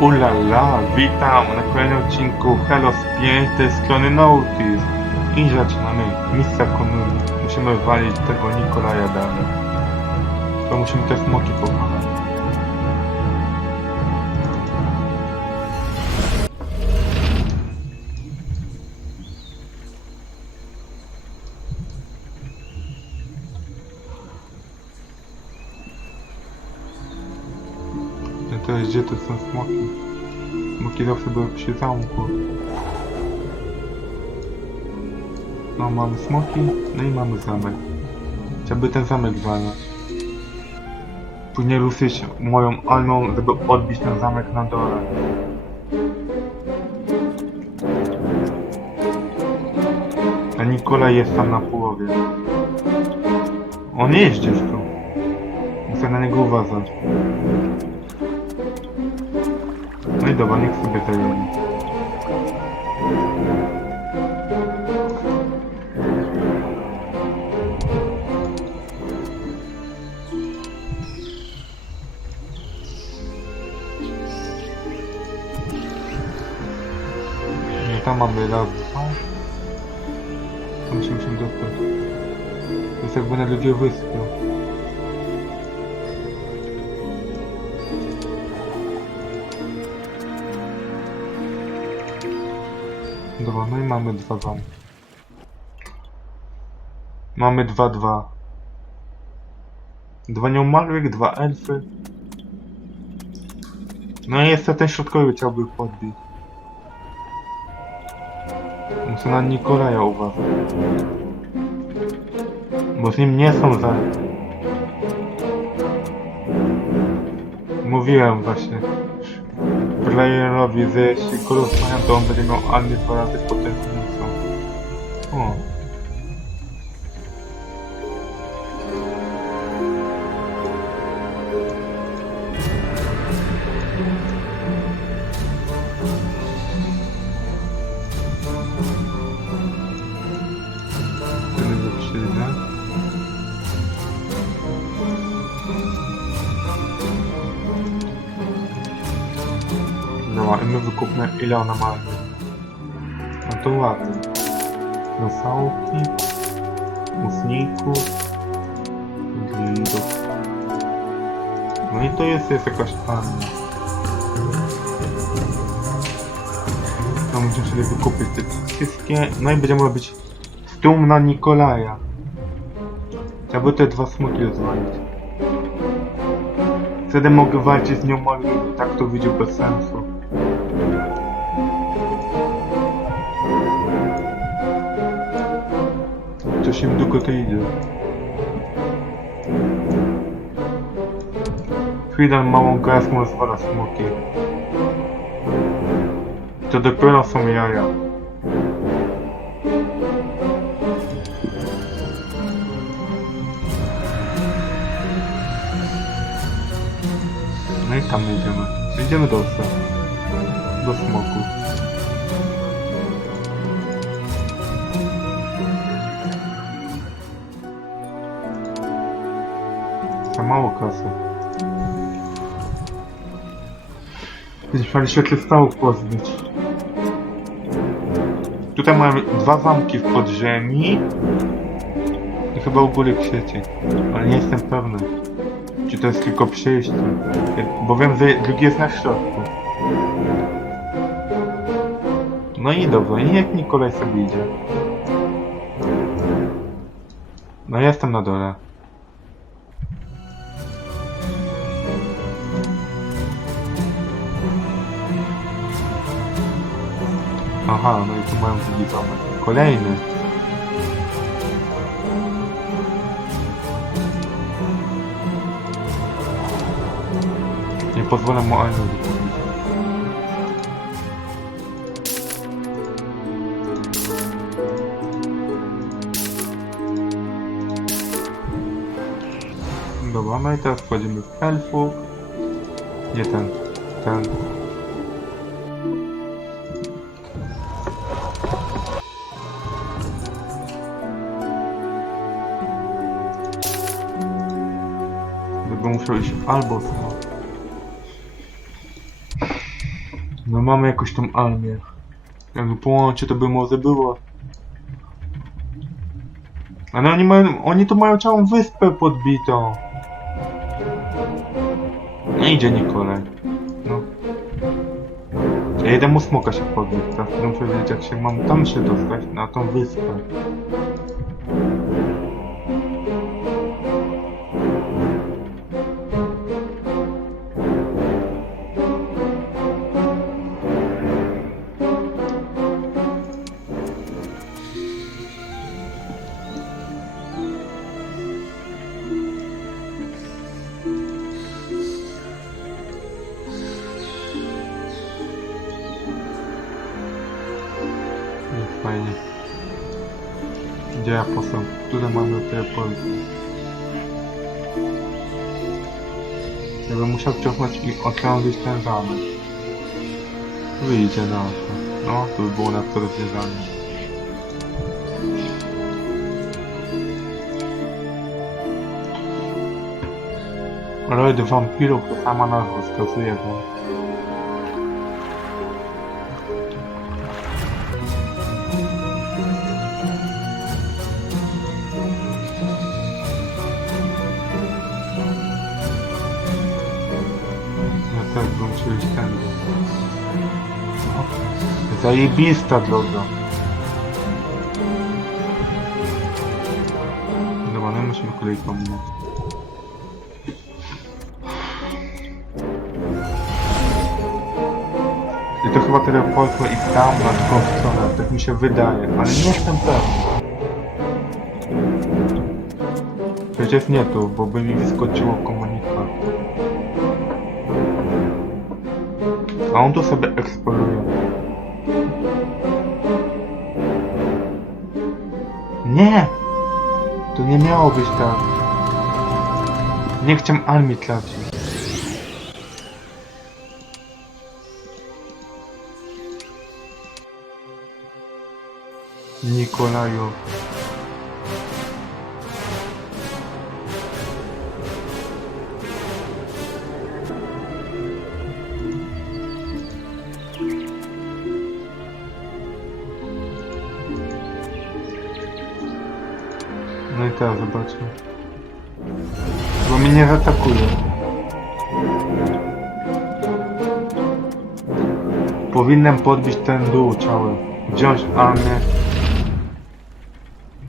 Ulala, witam na kolejnym odcinku Hello z pięknej strony Notice. I zaczynamy misja Konuri. Musimy walić tego Nikolaja dalej. To musimy te smoki pokonać. Gdzie to są smoki? Smoki zawsze były przy zamku. No mamy smoki, no i mamy zamek. Chciałby ten zamek walnąć. Później ruszyć moją almą, żeby odbić ten zamek na dole. A Nikolaj jest tam na połowie. On jeździ tu. Muszę na niego uważać. Dabanik que tego No tam mamy lawy, są? Musimy się dostać. To jest jak będę ludzi wyspiał. No i mamy 2-2. Mamy 2-2. Dwa nieumarłych, dwa elfy. No i jeszcze ten środkowy chciałby podbić. Muszę na Nikolaja uważać. Bo z nim nie są za. Mówiłem właśnie playerowi, go rozmawiam, to on będzie miał armię dwa razy. O. I my wykupmy ile ona ma. No to ładnie. Nosałki, ustników, glidów. No i to jest, jest jakaś armia. No musimy sobie wykupić te wszystkie. No i będziemy robić stum na Nikolaja. Chciałby te dwa smuki rozwalić. Wtedy mogę walczyć z nią małymi, tak to widział bez sensu. Coś im długo to idzie. Chwilę małą gasmą zwala smoki. To dopiero są jaja. No i tam idziemy. Idziemy do osa. Do smoku. Za mało kasy. Będziesz mieli świetle stałów pozbyć. Tutaj mamy dwa zamki w podziemi. I chyba u góry kwiecie. Ale nie jestem pewny. Czy to jest tylko przejście? Bo wiem, że drugi jest na środku. No i dobra, i jak Nikolaj sobie idzie. No jestem na dole. Aha, no i tu mają drugi zamek. Kolejny. Nie pozwolę mu ani wykupić. Dobra, no i teraz wchodzimy w elfu. Nie ten, ten. Albo w No mamy jakąś tą armię. Jakby połączy to by może było. Ale oni mają, oni tu mają całą wyspę podbitą. Nie idzie Nikolaj. No. Ja jeden mu smoka się podbić, teraz muszę wiedzieć jak się mam tam się dostać, na tą wyspę. Fajnie. Gdzie ja poseł? Tutaj mamy te Polski. Ja bym musiał cofnąć i okrążyć ten zamek. Wyjdzie na to. No, to by było na to rozwiązanie. Rojd wampirów to sama nazwa wskazuje, bo Zajebista droga. Dobra, no musimy kolej pominąć. I to chyba teleportło i tam na drugą stronę, tak mi się wydaje, ale nie jestem pewny. Przecież nie tu, bo by mi wyskoczyło komunikat. A on tu sobie eksploruje. Nie! To nie miało być tak. Nie chciałem armii. Nikolaju. Teraz zobaczmy. Bo mnie nie zaatakuje. Powinienem podbić ten dół cały. Wziąć armię.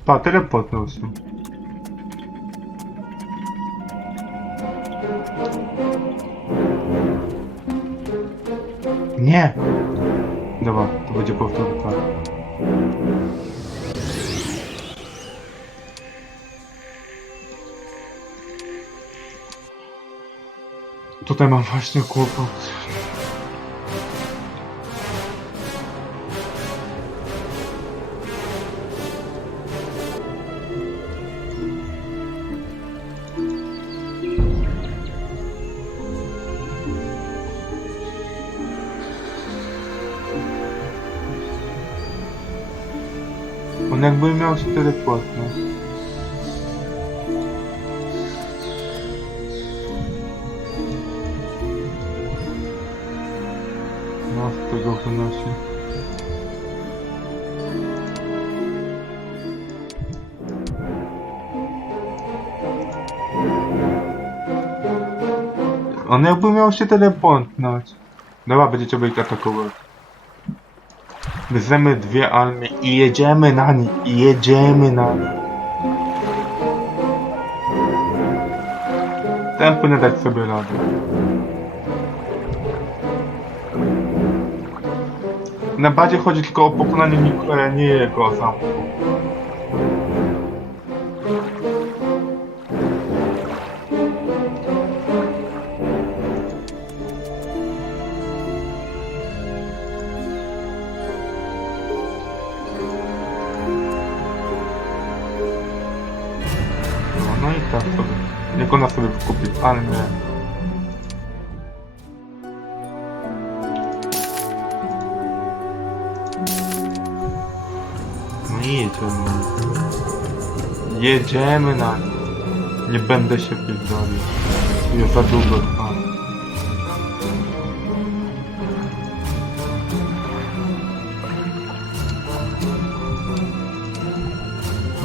Pa, telepotnął się. Nie! Dobra, to będzie powtórka. Tutaj mam właśnie kłopot. On jakby miał się teleportnąć. No, tego wynosi. On jakby miał się teleportnąć. Dobra, będziecie być atakować. Bierzemy dwie armie i jedziemy na nich, i jedziemy na nich. Ten powinien dać sobie radę. Na bazie chodzi tylko o pokonanie Nikolaja, nie jego zamku. No, no i tak sobie. Jak ona sobie wykupi armię. Jedziemy na nie. Nie będę się pierdolił. Ja za długo trwam.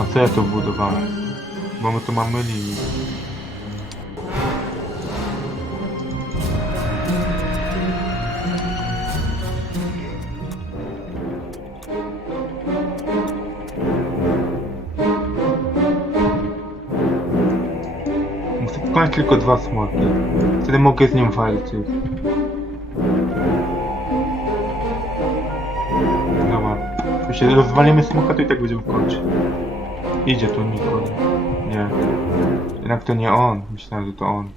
A co ja tu budowałem? Bo my tu mamy linię. Tylko dwa smoki. Wtedy mogę z nim walczyć. Dobra. Jeśli rozwalimy smoka, to i tak będziemy kończyć. Idzie tu Nikol. Nie. Jednak to nie on. Myślałem, że to on.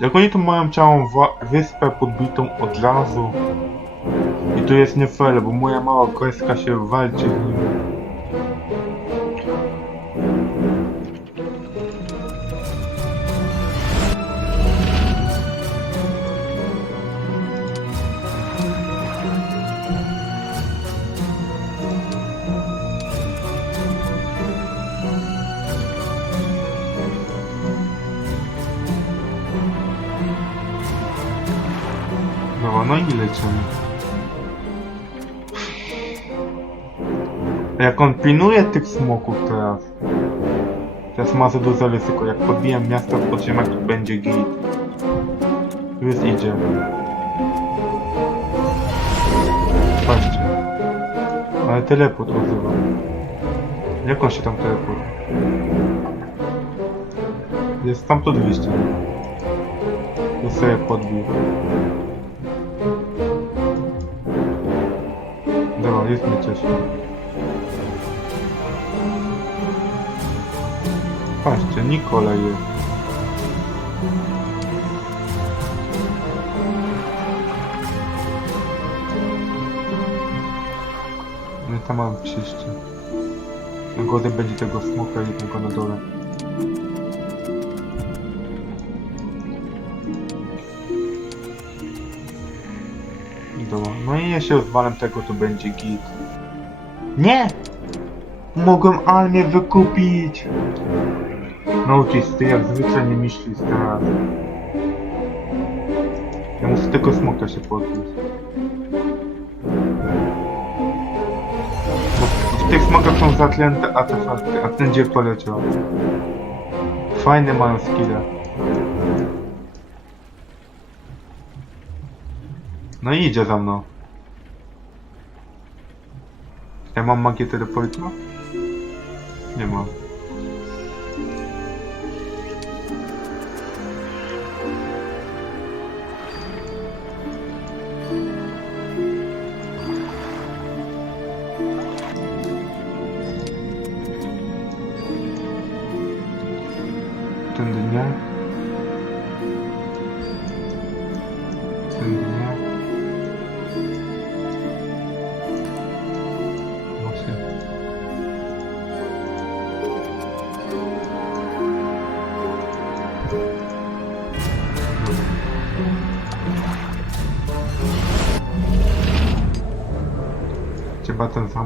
Jak oni tu mają całą wyspę podbitą od razu. I tu jest nie fair, bo moja mała kreska się walczy z nim. Lecimy. Jak on pilnuje tych smoków teraz, teraz ma za dużo ryzyko. Jak podbijam miasto w podziemiach, to będzie git. Już idzie. Patrzcie. Ale teleport używa. Jak on się tam teleport? Jest tam to 200. Ja sobie podbił. Mnie cieszy. Patrzcie, Nikola jest. No i tam mam przyjście. Gorzej będzie tego smoka jednego na dole. No i jeśli rozwalam tego, to będzie git. Nie! Mogłem armię wykupić! Notice, ty jak zwykle nie myślisz teraz. Ja muszę tylko smoka się podbić. Bo w tych smokach są zaklęte artefakty, a ten gdzie poleciał? Fajne mają skille. No i idzie za mną. Mam magię teleportu? Nie mam. Tędy nie.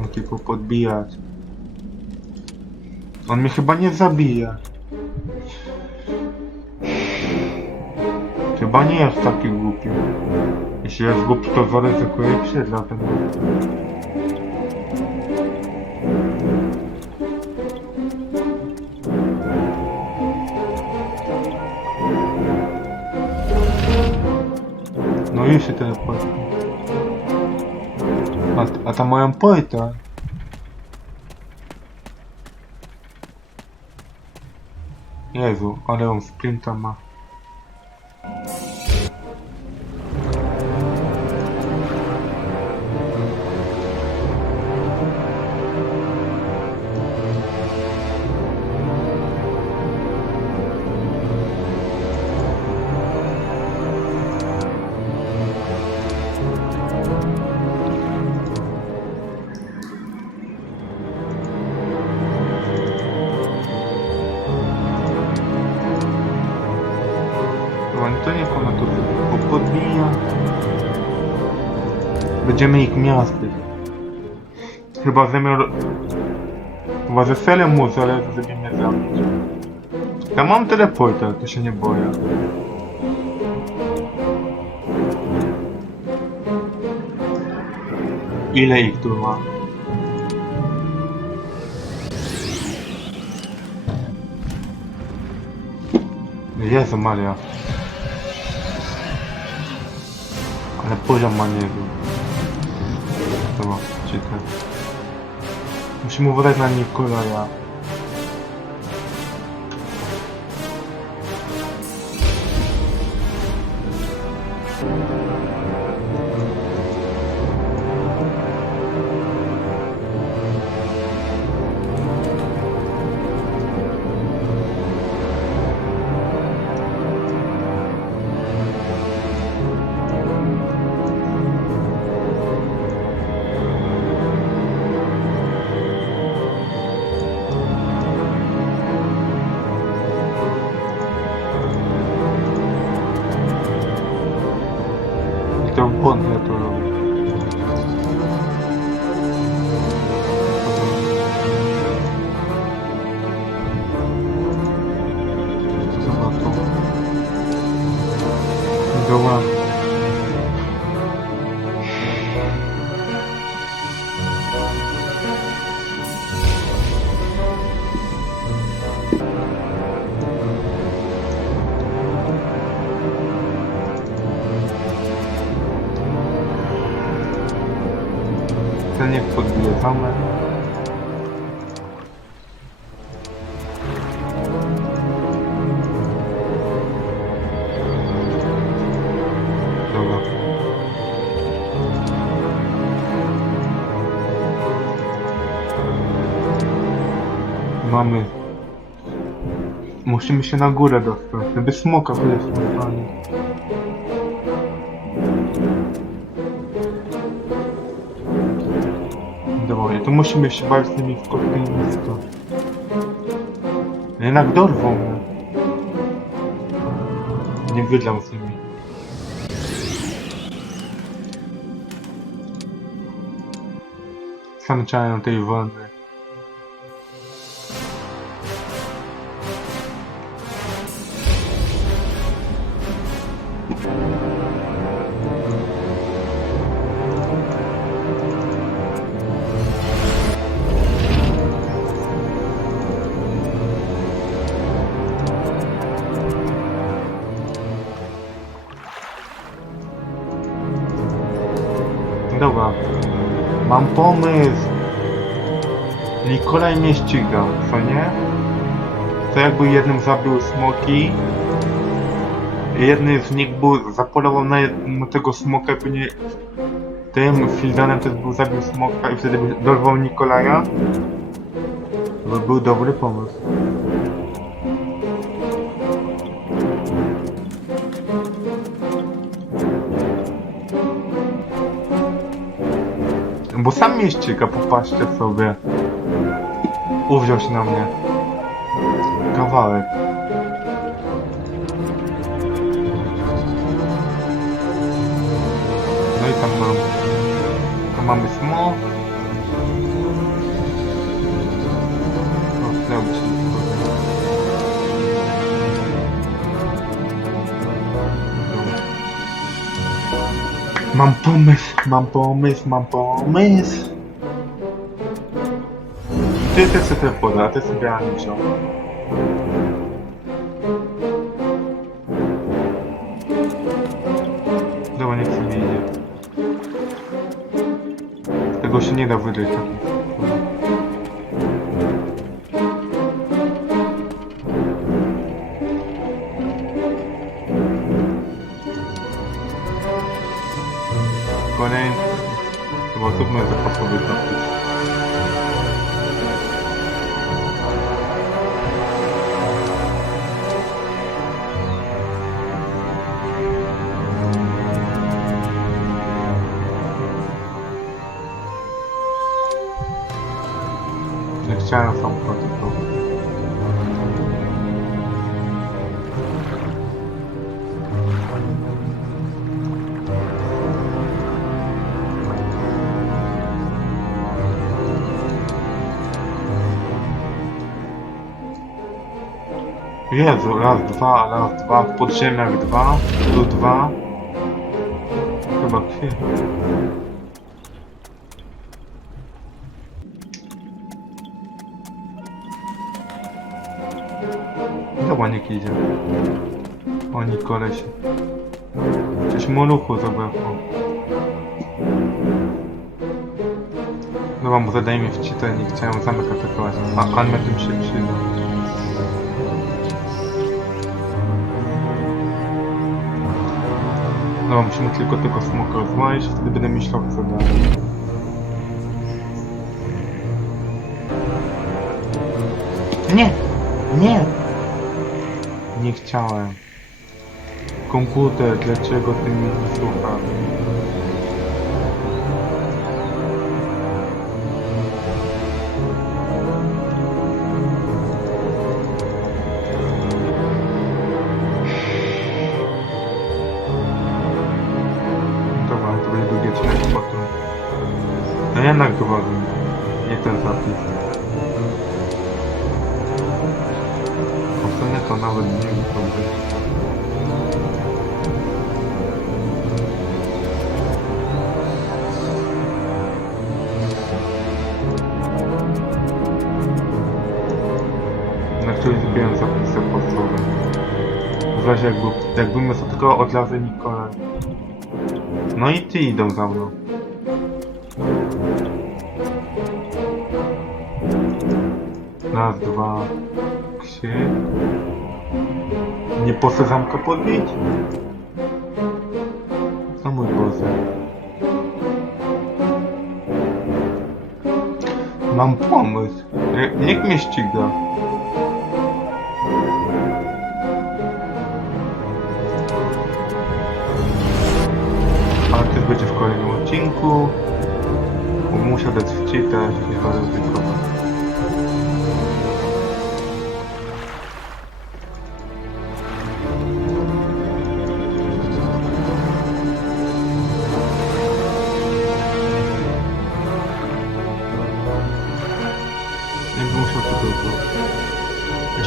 Zamki podbijać. On mnie chyba nie zabije. Chyba nie jest taki głupi. Jeśli jest głupi, to zaryzykuję się dlatego. No i się teleport. A, a tam mają poeta. Jezu, ale on sprinta stabilna. Będziemy ich miasty. Chyba zamiar... Chyba ze selem móc, ale żeby mnie zabić. Ja mam teleporta, to się nie boję. Ile ich tu ma? Jezu Maria. Ale poziom ma niezły. Dobra, ciekawe. Musimy uważać na Nikolaja. I Ten niech podbije Mamy. Musimy się na górę dostać, żeby smoka chociaż smokali. Dobra, to musimy się bawić z tymi skorpioni stąd. Jednak dorwą mnie. Nie wygram z nimi. Sam czałem tej wojny. Dobra. Mam pomysł. Nikolaj mnie ściga, co nie? To jakby jednym zabił smoki. Jedny z nich był, zapolował na, na tego smoka później tym Fildanem też był zabił smoka i wtedy dorwał Nikolaja. To by był dobry pomysł. Bo sam mnie ściga, popatrzcie sobie. Uwziął się na mnie. Kawałek. No i tam mam. Tam mamy smok. O, znał się. Mam pomysł, mam pomysł, mam pomysł. Ty też sobie poda, a ty sobie Ani wziął. Dobra, niech sobie idzie. Tego się nie da wydać takich. Jezu, raz, dwa, raz, dwa, w podziemiach dwa, tu dwa. Chyba kwiat. Dobra, niech idzie. O Nikolesie. Coś moluchu zabrakło. Dobra, może daj mi wcitę, nie chciałem zamek atakować. A Anme tym się przyda. No, musimy tylko tego smoka rozwalić, wtedy będę myślał co dalej. Nie! Nie! Nie chciałem. Komputer, dlaczego ty mnie nie to nawet nie wiem co być. Na którym zbieram zapisy podstawowe. W razie jakby, jakbym spotkał od razu Nikola. No i ty idą za mną. Raz, dwa, trzy. Nie zamka podbić? Co mój Boże. Mam pomysł. Nie- Niech mnie ściga. Ale też będzie w kolejnym odcinku. Muszę dać wczytać i weryfikować.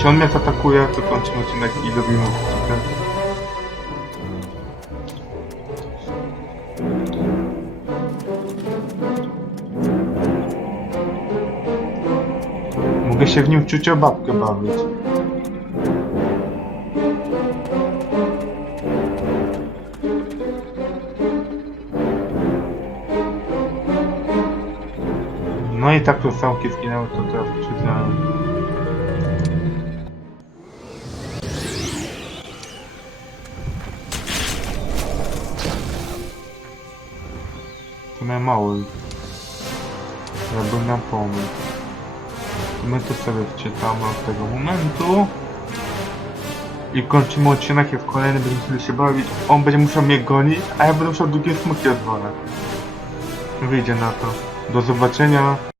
On mnie zaatakuje, to kończymy odcinek i robimy wczytę. Mogę się w nim czuć o babkę bawić. No i tak to całkiem zginęły, to teraz przyznałem. To miał mały. Ja bym miał pomysł. My to sobie wczytamy od tego momentu. I kończymy odcinek, jak kolejny będziemy sobie się bawić. On będzie musiał mnie gonić, a ja będę musiał drugie smuki odwalać. Wyjdzie na to. Do zobaczenia.